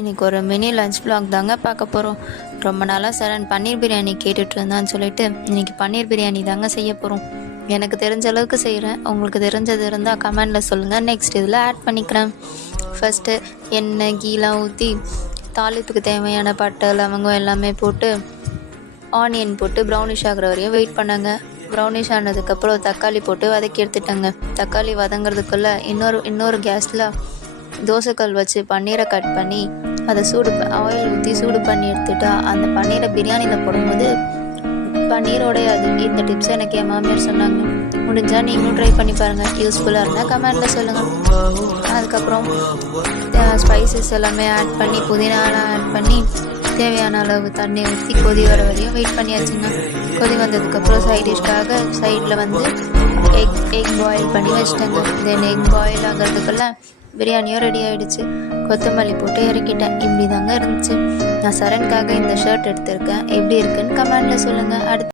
இன்றைக்கி ஒரு mini lunch vlog தாங்க பார்க்க போகிறோம். ரொம்ப நாளாக சரண் பன்னீர் பிரியாணி கேட்டுட்டு இருந்தான்னு சொல்லிட்டு இன்றைக்கி பன்னீர் பிரியாணி தாங்க செய்ய போகிறோம். எனக்கு தெரிஞ்ச அளவுக்கு செய்கிறேன். உங்களுக்கு தெரிஞ்சது இருந்தால் கமெண்டில் சொல்லுங்கள். நெக்ஸ்ட் இதில் ஆட் பண்ணிக்கிறேன். ஃபஸ்ட்டு எண்ணெய் கீலாம் ஊற்றி தாளிப்புக்கு தேவையான பட்டை லவங்கம் எல்லாமே போட்டு ஆனியன் போட்டு ப்ரௌனிஷ் ஆகிற வரையும் வெயிட் பண்ணாங்க. ப்ரௌனிஷ் ஆனதுக்கப்புறம் தக்காளி போட்டு வதக்கி எடுத்துட்டாங்க. தக்காளி வதங்கிறதுக்குள்ளே இன்னொரு கேஸில் தோசைக்கல் வச்சு பன்னீரை கட் பண்ணி அதை ஆயில் ஊற்றி சூடு பண்ணி எடுத்துட்டா அந்த பன்னீரை பிரியாணியில் போடும்போது பன்னீரோடைய அது இந்த டிப்ஸ் எனக்கு என் மாமியார் சொன்னாங்க. முடிஞ்சால் நீங்களும் ட்ரை பண்ணி பாருங்கள். யூஸ்ஃபுல்லாக இருந்தால் கமெண்டில் சொல்லுங்கள். அதுக்கப்புறம் ஸ்பைசஸ் எல்லாமே ஆட் பண்ணி புதினாலாம் ஆட் பண்ணி தேவையான அளவு தண்ணி ஊற்றி கொதி வர வரையும் வெயிட் பண்ணியாச்சுங்க. கொதி வந்ததுக்கப்புறம் சைடிஷ்காக சைடில் வந்து எக் பாயில் பண்ணி வச்சிட்டேங்க. தென் எக் பாயில் ஆகிறதுக்குள்ள பிரியாணியும் ரெடி ஆகிடுச்சு. கொத்தமல்லி போட்டு இறக்கிட்டேன். இப்படி தாங்க இருந்துச்சு. நான் சரணுக்காக இந்த ஷர்ட் எடுத்திருக்கேன். எப்படி இருக்குன்னு கமெண்டில் சொல்லுங்கள். அடுத்து